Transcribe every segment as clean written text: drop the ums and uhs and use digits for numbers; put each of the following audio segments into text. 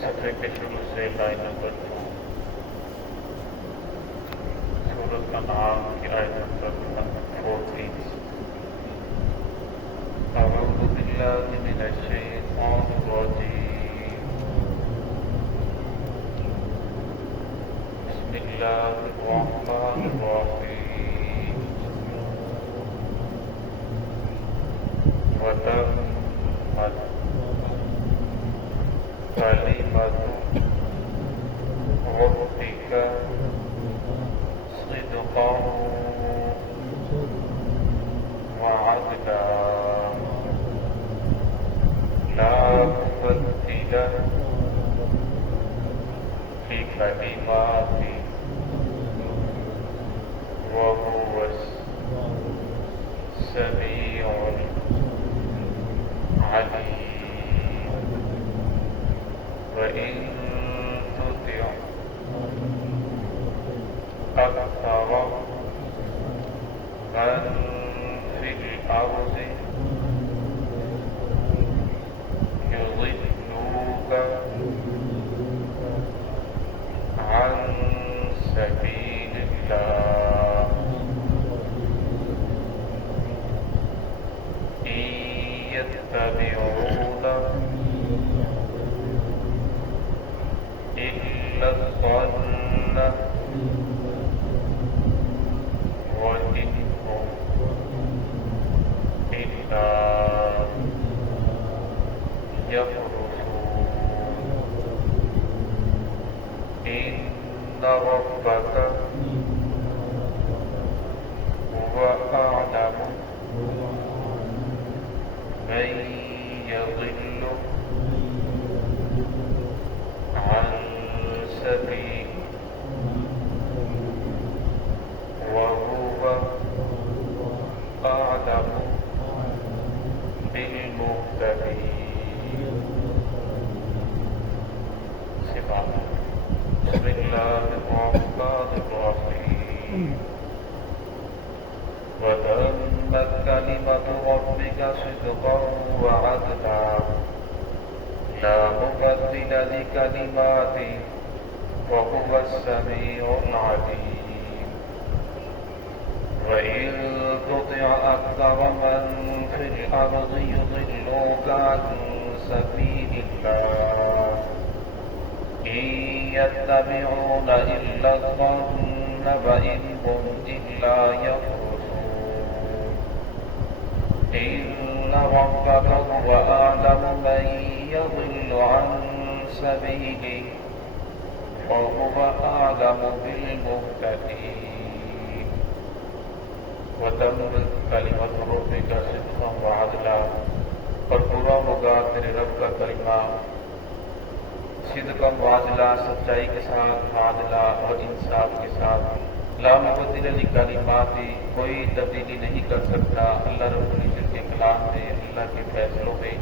صفحے کے شروع سے لائن نمبر 2 سورۃ انعام کی آیت نمبر 14. اعوذ باللہ من الشیطان الرجیم. بسم اللہ الرحمن الرحیم. وتمت کلمۃ ربک صدقا وعدلا لا مبدل لکلماته وهو السمیع العلیم. وإن تطع أكثر من في الأرض يضلوك عن سبيل الله إن يتبعون إلا الظن وإن هم إلا يخرصون. إن ربك هو أعلم من يضل عن سبيله وهو أعلم بالمهتدين. بسم الله الرحمن الرحيم. وتمت كلمة ربك صدقا وعدلا لا مبدل لكلماته وهو السميع العليم. وإن تطع أكثر من في الأرض يضلوك عن سبيل الله إن يتبعون إلا الظن وإن هم إلا يخرصون. إن ربك هو أعلم من يضل عن سبيله وهو أعلم بالمهتدين. وتمت كلمة ربك صدقا وعدلا. اور پورا ہوگا تیرے رب کا کلمہ صدقا وعدلا، سچائی کے ساتھ، وعدلا اور انصاف کے ساتھ. لا مبدل لکلماتی، کوئی تبدیلی نہیں کر سکتا اللہ رب العزت کے کلام میں، اللہ کے فیصلوں میں.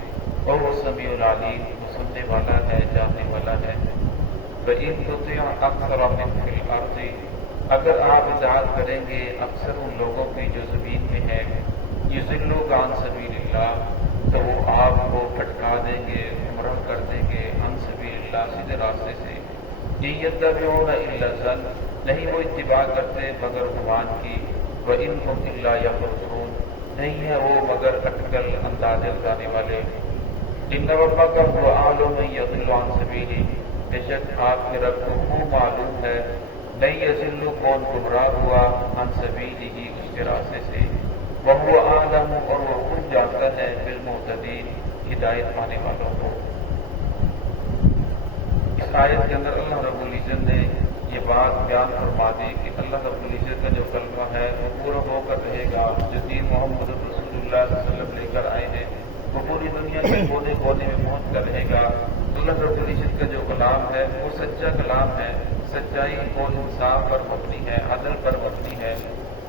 اور وہ سمیع العلیم، وہ سننے والا ہے، جاننے والا ہے. وَإِن تُطِعْ أَكْثَرَ مِنْ فِي الْأَرْضِ، اگر آپ اطاعت کریں گے اکثر ان لوگوں کی جو زمین میں ہے، يُضِلُّوكَ عَنْ سَبِيلِ اللَّهِ، تو وہ آپ کو بھٹکا دیں گے، گمراہ کر دیں گے، عن سبیل اللہ، سیدھے راستے سے. إِن يَتَّبِعُونَ إِلَّا الظَّنَّ، نہیں وہ اتباع کرتے مگر گمان کی. وَإِنْ هُمْ إِلَّا يَخْرُصُونَ، نہیں ہے وہ مگر اٹکل اندازے لگانے والے. إِنَّ رَبَّكَ هُوَ أَعْلَمُ مَن يَضِلُّ عَن سَبِيلِهِ، بے شک آپ کے رب کو خوب معلوم ہے نہیں یضل کون گمراہ ہوا عن سبیلہ اس کے راستے سے. وَهُوَ أَعْلَمُ، اور وہ خوب جانتا ہے بالمہتدین، ہدایت پانے والوں کو. اس آیت کے اندر اللہ رب العزت نے یہ بات بیان فرما دی کہ اللہ رب العزت کا جو کلمہ ہے وہ پورا ہو کر رہے گا. جو دین محمد رسول اللہ صلی اللہ علیہ وسلم لے کر آئے ہیں وہ پوری دنیا کے کونے کونے میں پہنچ کر رہے گا. اللہ رب العزت کا جو کلام ہے وہ سچا کلام ہے، سچائی اور انصاف پر مبنی ہے، عدل پر مبنی ہے.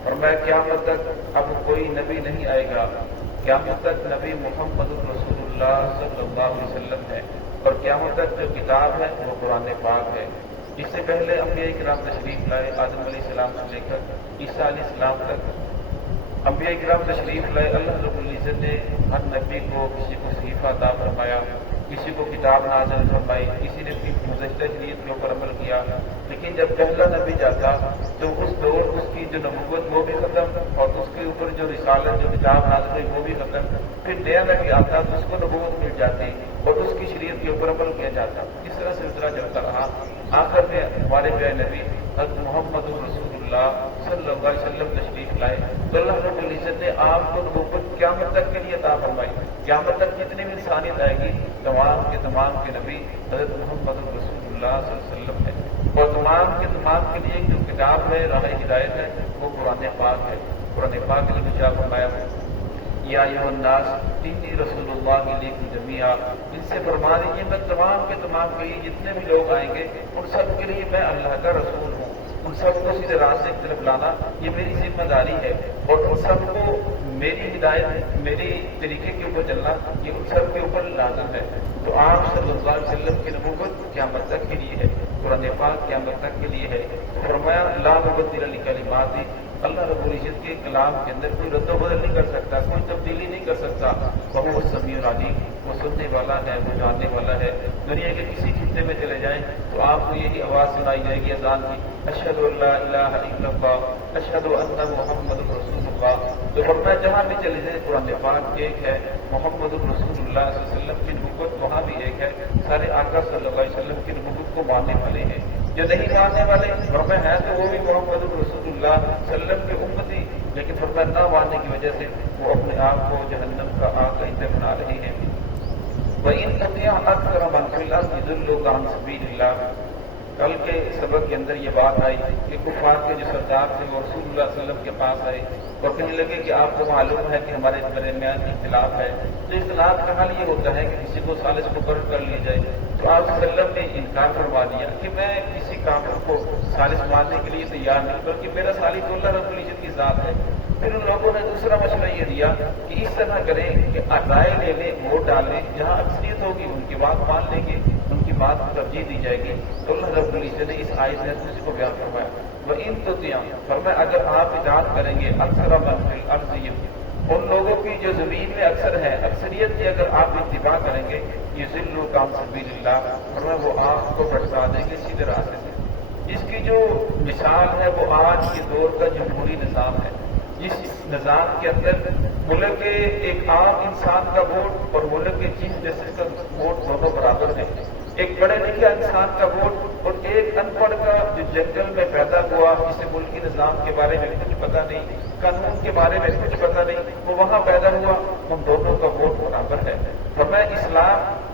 اور میں قیامت تک اب کوئی نبی نہیں آئے گا، قیامت تک نبی محمد رسول اللہ صلی اللہ علیہ وسلم ہے. اور قیامت تک جو کتاب ہے وہ قرآن پاک ہے. اس سے پہلے انبیاء کرام تشریف لائے، آدم علیہ السلام سے لے کر عیسیٰ علیہ السلام تک انبیاء کرام تشریف لائے. اللہ رب العزت نے ہر نبی کو کسی کو صحیفہ عطا فرمایا. किसी को किताब नाज़िल फरमाई, किसी ने गुज़श्ता शरीयत के ऊपर अमल किया, लेकिन जब पहला नबी जाता तो उस दौर उसकी जो नबूवत वो भी खत्म और उसके ऊपर जो रिसालत जो किताब नाज़िल हुई वो भी खत्म। फिर नया नबी आता तो उसको नबूवत मिल जाती और उसकी शरीयत के ऊपर अमल किया जाता। इस तरह सिलसिला चलता रहा। आखिर में हमारे प्यारे नबी हज़रत मोहम्मद रसूलुल्लाह सल्लल्लाहु अलैहि वसल्लम तशरीफ लाए तो अल्लाह रब्बुल इज़्ज़त ने आपको नबूवत क़यामत तक के लिए अता फरमाई। क़यामत तक जितनी भी इंसानियत आएगी तमाम के नबी हज़रत मोहम्मद रसूलुल्लाह सल्लल्लाहु अलैहि वसल्लम है और तमाम के लिए जो किताब है राह हिदायत है वो कुरान पाक है। कुरान पाक ने क्या फरमाया, या अय्युहन्नास इन्नी रसूलुल्लाह इलैकुम जमीआ, इनसे फरमा दीजिए मैं तमाम के लिए जितने भी लोग आएंगे उन सब के लिए मैं अल्लाह का रसूल हूँ। उन सबको सीधे रास्ते की तरफ लाना ये मेरी जिम्मेदारी है और उन सबको मेरी हिदायत मेरे तरीके के ऊपर चलना ये उन सब के ऊपर लाज़िम है। तो आप सल्लल्लाहु अलैहि वसल्लम की नबूवत क़यामत तक के लिए है, कुरान पाक क़यामत तक के लिए है। तो फरमाया ला मुबद्दिल लिकलिमाति, अल्लाह रब्बुल इज़्ज़त के कलाम के अंदर कोई रद्द बदल नहीं कर सकता, कोई तब्दीली नहीं कर सकता। वहुव समीउल अलीम, वो सुनने वाला है, वो जानने वाला है। दुनिया के किसी खित्ते में चले जाएं तो आपको यही आवाज़ सुनाई जाएगी अज़ान की, अशहदु अल्ला इलाहा इल्लल्लाह अशहदु अन्ना मुहम्मदुर रसूलुल्लाह। तो फरमाया जहाँ भी चले जाएं कुरान पाक एक है, मोहम्मदुर रसूलुल्लाह सल्लल्लाहु अलैहि वसल्लम की नबूवत वहाँ भी एक है। सारे आका सल्लल्लाहु अलैहि वसल्लम की नबूवत को मानने वाले हैं। जो नहीं मानने वाले फरमाया है तो वो भी मोहम्मदुर रसूलुल्लाह सल्लल्लाहु अलैहि वसल्लम के उम्मती, लेकिन फरमाया ना मानने की वजह से वो अपने आप को जहन्नम का आग का ईंधन बना रहे हैं। वइन तुतिअ अक्सर मन फिल अर्ज़ि युज़िल्लूका अन सबीलिल्लाह। कल के सबक के अंदर ये बात आई कि कुफार के जो सरदार थे वो रसूलुल्लाह सल्लल्लाहु अलैहि वसल्लम के पास आए और कहने लगे कि आपको मालूम है कि हमारे दरमियान इख्तिलाफ है। तो इख्तिलाफ का हाल ये होता है कि किसी को सालिस मुकर्रर कर लिया जाए। तो आप सल्लल्लाहु अलैहि वसल्लम ने इनकार करवा दिया कि मैं किसी काफिर को सालिस मानने के लिए तैयार नहीं, बल्कि मेरा सालिस तो अल्लाह रब्बुल इज़्ज़त की ज़ात है। फिर उन लोगों ने दूसरा मशवरा ये दिया कि इस तरह करें कि राय ले लें, वोट डालें, जहाँ अक्सरियत होगी उनकी बात मान लेंगे, उनकी बात को तरजीह दी जाएगी। तो अल्लाह रब्बुल इज़्ज़त ने इस आयत में उसको बयान करवाया, वह इन तुतिअ, फरमाया अगर आप इताअत करेंगे अक्सर मन फिल अर्ज़ि, उन लोगों की जो जमीन में अक्सर है, अक्सरियत की अगर आप इत्तिबा करेंगे, युज़िल्लूका अन सबीलिल्लाह, फरमाया वो आपको भटका देंगे सीधे रास्ते से। इसकी जो मिसाल है वो आज के दौर का जमहूरी निज़ाम है। इस निज़ाम के अंदर मुल्क के एक आम इंसान का वोट और मुल्क के चीफ जस्टिस का वोट दोनों बराबर है। एक पढ़े लिखे इंसान का वोट और एक अनपढ़ का जो जंगल में पैदा हुआ, जिसे मुल्की निज़ाम के बारे में कुछ पता नहीं, कानून के बारे में कुछ पता नहीं, वो वहाँ पैदा हुआ, उन दोनों का वोट बराबर है। फरमाया इस्लाम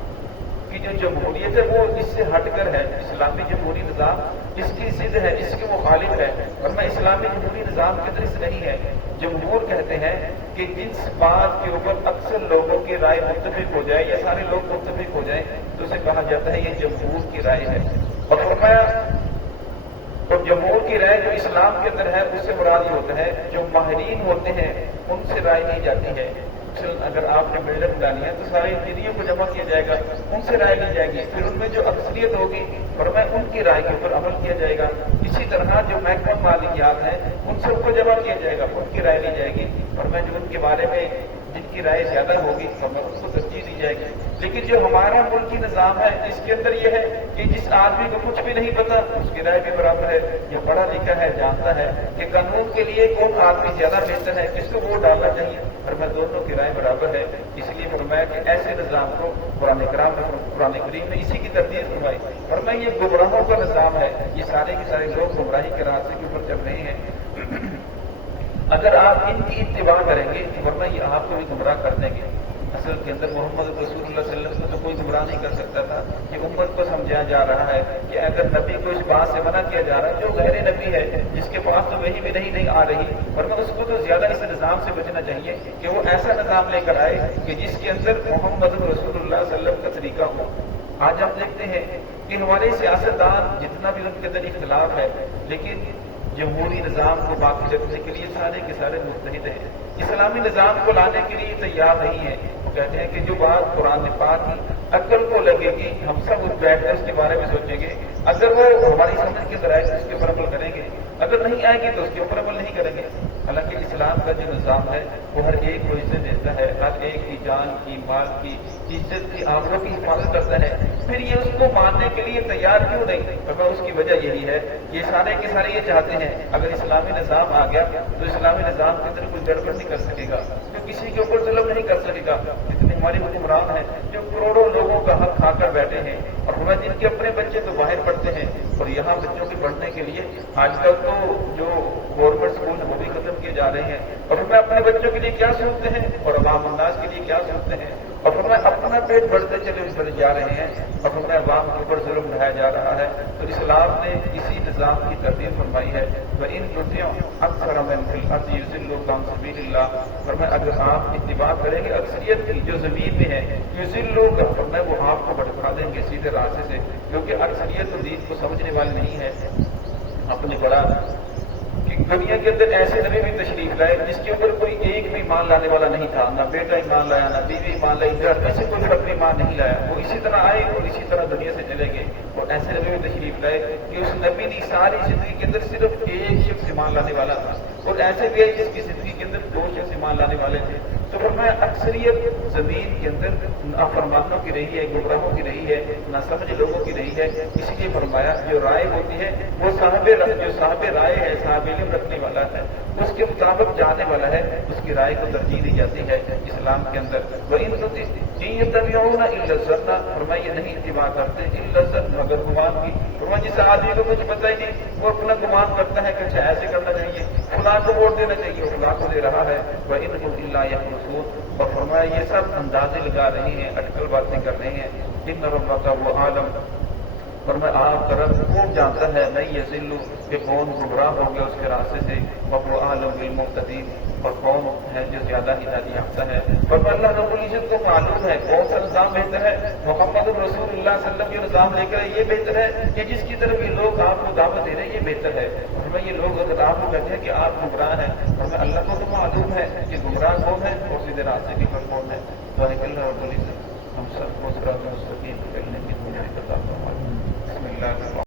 की जो जमहूरियत है वो इससे हटकर है। इस्लामी जमहूरी निज़ाम इसकी जिद है, इसके मुखालिफ है, वरना इस्लामी जमहूरी निज़ाम के दृश्य नहीं है। जमहूर कहते हैं कि जिस बात के ऊपर अक्सर लोगों की राय मुत्तफिक हो जाए या सारे लोग मुत्तफिक हो जाए तो उसे कहा जाता है ये जमहूर की राय है। और फरमाया और जमहूर की राय जो इस्लाम के अंदर है उससे मुराद ये होता है जो माहिरीन होते हैं उनसे राय ली जाती है। अगर आपने बिल्डिंग डाली है तो सारे इंजीनियरों को जमा किया जाएगा, उनसे राय ली जाएगी, फिर उनमें जो अक्सरियत होगी फरमाया उनकी राय के ऊपर अमल किया जाएगा। इसी तरह जो महकमा मालिकियात हैं उन सबको जमा किया जाएगा, उनकी राय ली जाएगी, फरमाया जो उनके बारे में जिनकी राय ज्यादा होगी फरमाया उसको तरजीह दी जाएगी। लेकिन जो हमारा मुल्की निज़ाम है इसके अंदर यह है कि जिस आदमी को कुछ भी नहीं पता उसकी राय भी बराबर है, या पढ़ा लिखा है जानता है कि कानून के लिए कौन आदमी ज्यादा बेहतर है, किसको वोट डालना चाहिए, और मैं दोनों की राय बराबर है। इसलिए फरमाया कि ऐसे निज़ाम को कुरान करीम ने इसी की तरतीब फरमाई। फरमाया ये गुमराहों का निज़ाम है, ये सारे के सारे लोग गुमराही के रास्ते के ऊपर चल रहे हैं। अगर आप इनकी इत्तिबा करेंगे वरना ये आपको भी गुमराह कर देंगे। असल के अंदर मोहम्मद रसूलुल्लाह सल्लल्लाहु अलैहि वसल्लम को तो कोई गुमराह नहीं कर सकता था। ये उम्मत को समझाया जा रहा है कि अगर नबी को इस बात से मना किया जा रहा है जो गैर नबी है, जिसके पास तो वही भी नहीं आ रही, वरना उसको तो ज्यादा इस निज़ाम से बचना चाहिए कि वो ऐसा निज़ाम लेकर आए कि जिसके अंदर मोहम्मद रसूलुल्लाह सल्लल्लाहु अलैहि वसल्लम का तरीका हो। आज हम देखते हैं कि हमारे सियासतदान जितना भी उनके अंदर इख्तिलाफ है, लेकिन जमहूरी निज़ाम को बाकी रखने के लिए सारे के सारे मुत्तहिद हैं, इस्लामी निज़ाम को लाने के लिए तैयार नहीं है। वो कहते हैं कि जो बात कुरान पाक की अक्ल को लगेगी हम सब उस बैठकर उसके बारे में सोचेंगे, अगर वो हमारी समझ के अंदर आएगी उसके ऊपर अमल करेंगे, अगर नहीं आएगी तो उसके ऊपर अमल नहीं करेंगे। حالانکہ اسلام کا جو نظام ہے وہ ہر ایک کو عزت دیتا ہے، ہر ایک کی جان کی، مال کی، عزت کی، آبرو کی حفاظت کرتا ہے، پھر یہ اس کو ماننے کے لیے تیار کیوں نہیں؟ اس کی وجہ یہی ہے، یہ سارے کے سارے یہ چاہتے ہیں اگر اسلامی نظام آ گیا تو اسلامی نظام کے اندر کوئی گڑبڑ نہیں کر سکے گا، جو کسی کے اوپر ظلم نہیں کر سکے گا۔ جتنے ہمارے حکمران ہیں جو کروڑوں لوگوں کا حق کھا کر بیٹھے ہیں، اور ہمیں جن کے اپنے بچے تو باہر پڑھتے ہیں، اور یہاں بچوں کے پڑھنے کے لیے آج کل تو جو گورنمنٹ اسکول ہیں وہ بھی ختم کیے جا رہے ہیں، اور ہمیں اپنے بچوں کے لیے کیا سوچتے ہیں اور عوام الناس کے لیے کیا سوچتے ہیں، اور ہمیں اپنا پیٹ بڑھتے چلے جا رہے ہیں، اور ہمیں عوام کے اوپر ظلم ڈھایا جا رہا ہے۔ تو اسلام نے اسی نظام کی ترتیب فرمائی ہے، وَإِن تُطِعْ أَكْثَرَ مَنْ فِي الْأَرْضِ يُضِلُّوكَ عَنْ سَبِيلِ اللَّهِ، فرمایا اگر آپ اتباع کریں گے اکثریت کی جو زمین میں ہے، یضلوک، فرمایا وہ آپ کو بھٹکا دیں گے سیدھے راستے سے، کیونکہ اکثریت تو دین کو سمجھنے والی نہیں ہے۔ اپنے بڑا کہ دنیا کے اندر ایسے نبی بھی تشریف لائے جس کے اوپر کوئی ایک بھی ایمان لانے والا نہیں تھا، نہ بیٹا ایمان لایا، نہ بیوی ایمان لائی، گھر میں سے کوئی اپنی ایمان نہیں لایا، وہ اسی طرح آئے اور اسی طرح دنیا سے چلے گئے۔ اور ایسے نبی بھی تشریف لائے کہ اس نبی نے ساری زندگی کے اندر صرف ایک شخص ایمان لانے والا تھا، اور ایسے بھی ہے جس کی زندگی کے اندر 2 شخص ایمان لانے والے تھے۔ تو فرمایا اکثریت زمین کے اندر نافرمانوں کی رہی ہے، گمراہوں کی رہی ہے، ناسمجھ لوگوں کی رہی ہے، اس لیے فرمایا جو رائے ہوتی ہے وہ جو صاحب رائے ہے، صاحب علم رکھنے والا ہے، اس کے مطابق جانے والا ہے، اس کی رائے کو ترجیح دی جاتی ہے اسلام کے اندر۔ وَإِن يَتَّبِعُونَ إِلَّا الظَّنَّ، فرمایا یہ نہیں اتباع کرتے إِلَّا الظَّنَّ، مگر گمان کی۔ فرمایا جس آدمی کو کچھ پتہ ہی نہیں، وہ اپنا گمان کرتا ہے کہ اچھا ایسے کرنا چاہیے، فلاں کو ووٹ دینا چاہیے، فلاں کو دے رہا ہے۔ وَإِنْ هُمْ إِلَّا يَخْرُصُونَ، اور فرمایا یہ سب اندازے لگا رہے ہیں، اٹکل باتیں کر رہے ہیں۔ إِنَّ رَبَّكَ هُوَ أَعْلَمُ، فرمایا آپ طرف خوب جانتا ہے، میں یہ ذلو کہ کون گمراہ ہو گیا اس کے راستے سے، وَهُوَ أَعْلَمُ بِالْمُهْتَدِينَ، اور کون ہے جو زیادہ ہدایت یافتہ ہے۔ فرمایا اللہ رب العزت کو معلوم ہے کون سا نظام بہتر ہے، محمد رسول اللہ صلی اللہ علیہ وسلم جو نظام لے کر یہ بہتر ہے کہ جس کی طرف یہ لوگ آپ کو دعوت دے رہے ہیں یہ بہتر ہے۔ فرمایا یہ لوگ اگر آپ کو کہتے ہیں کہ آپ گمراہ ہیں، فرمایا اللہ کو تو معلوم ہے کہ گمراہ کون ہے اور سیدھے راستے کے پر کون ہے۔ اللہ رب العزت ہم سب کو صراط مستقیم کرنے کی دنیا عطا فرمائے۔ بسم اللہ الرحمن